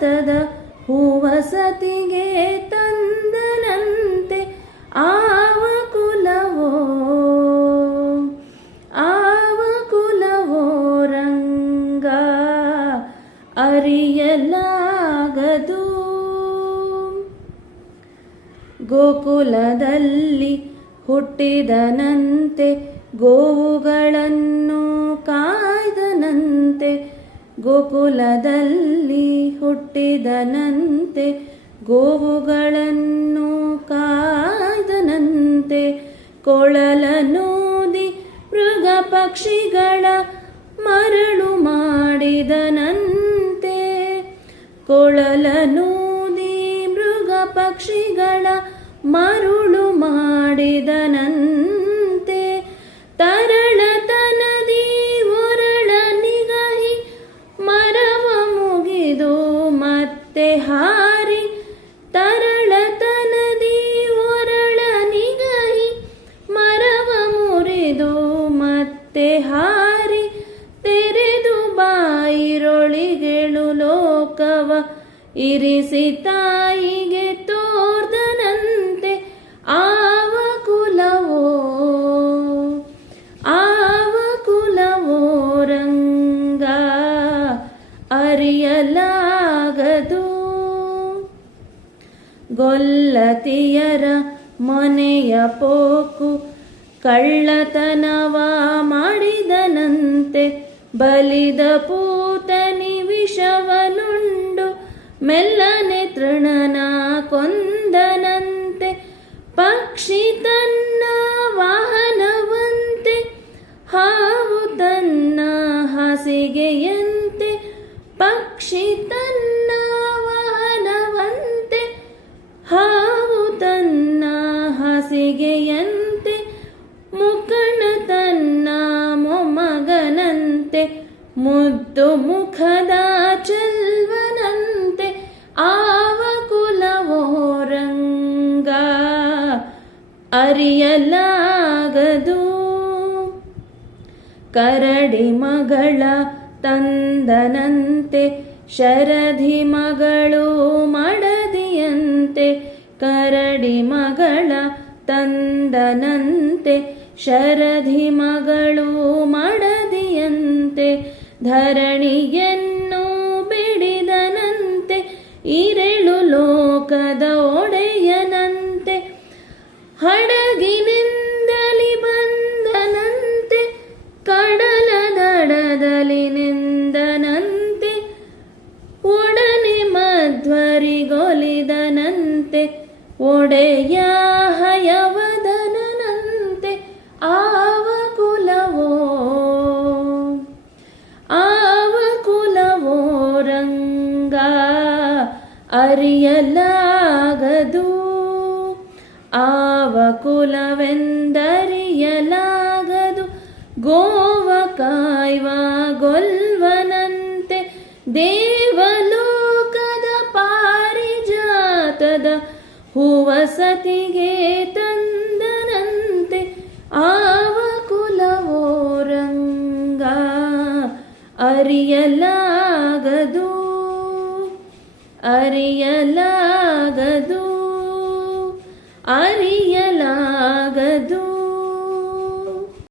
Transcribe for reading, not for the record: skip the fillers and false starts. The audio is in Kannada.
ಜಾತದ ಹೂವಸತಿಗೆ ತಂದನಂತೆ ಆವ ಕುಲವೋ ರಂಗ ಅರಿಯಲಾಗದು. ಗೋಕುಲದಲ್ಲಿ ಹುಟ್ಟಿದನಂತೆ ಗೋವುಗಳನ್ನು ಕಾಯ್ದನಂತೆ, ಗೋಕುಲದಲ್ಲಿ ಹುಟ್ಟಿದನಂತೆ ಗೋವುಗಳನ್ನು ಕಾಯ್ದನಂತೆ. ಕೊಳಲನೂದಿ ಮೃಗ ಪಕ್ಷಿಗಳ ಮರಳು ಮಾಡಿದನಂತೆ, ಕೊಳಲನೂದಿ ಮೃಗ ಪಕ್ಷಿಗಳ ಮರುಳು ಮಾಡಿದನಂತೆ. ತರಳತನದಿ ಒರಳ ನಿಗಹಿ ಮರವ ಮುಗಿದು ಮತ್ತೆ ಹಾರಿ, ತರಳತನದಿ ಒರಳ ನಿಗಹಿ ಮರವ ಮುರಿದು ಮತ್ತೆ ಹಾರಿ, ತೆರೆದು ಬಾಯಿರೊಳಿಗೆಳು ಲೋಕವ ಇರಿಸಿ ತಾಯಿಗೆ ತೋರ್ದನಂತೆ ಆವ ಕುಲವೋ ರಂಗ ಅರಿಯಲಾಗದು. ಗೊಲ್ಲತಿಯರ ಮನೆಯ ಪೋಕು ಕಳ್ಳತನವ ಮಾಡಿದನಂತೆ, ಬಲಿದ ಪೂತನಿ ವಿಷವನುಂಡು ಮೆಲ್ಲನೆ ತೃಣನ ಕೊಂದನಂತೆ. ಪಕ್ಷಿ ತನ್ನ ವಾಹನವಂತೆ ಹಾವು ತನ್ನ ಹಾಸಿಗೆಯಂತೆ, ಪಕ್ಷಿ ತನ್ನ ವಾಹನವಂತೆ ಹಾವು ತನ್ನ ಹಾಸಿಗೆಯಂತೆ, ಮುಖಣ ತನ್ನ ಮೊಮ್ಮಗನಂತೆ ಮುದ್ದು ಮುಖದ ಚೆಲ್ವನಂತೆ ಆವ ಕುಲವೋ ರಂಗ ಅರಿಯಲಾಗದು. ಕರಡಿ ಮಗಳ ತಂದನಂತೆ ಶರಧಿ ಮಗಳು ಮಡದಿಯಂತೆ, ಕರಡಿ ಮಗಳ ತಂದನಂತೆ ಶರಧಿ ಮಗಳು ಮಡದಿಯಂತೆ. ಧರಣಿಯನ್ನು ಬಿಡಿದನಂತೆ ಇರೆಳು ಲೋಕದ ಒಡೆಯನಂತೆ, ಹಡಗಿನಿಂದಲಿ ಬಂದನಂತೆ ಕಡಲ ದಡದಲ್ಲಿ ನಿಂದನಂತೆ, ಒಡನೆ ಮಧ್ವರಿಗೊಲಿದನಂತೆ ಒಡೆಯ ಹಯವದನಂತೆ ಆವ ಕುಲವೋ ರಂಗ ಅರಿಯಲಾಗದು. ಆವ ಕುಲವೆಂದರಿಯಲಾಗದು. ಗೋವ ಕಾಯ್ವ ಗೊಲ್ವನಂತೆ ದೇವಲೋಕದ ಪಾರಿಜಾತದ ಹೂವಸತಿಗೆ ತಂದನಂತೆ ಆವ ಕುಲವೋ ರಂಗ ಅರಿಯಲಾಗದು. ಅರಿಯಲಾಗದು.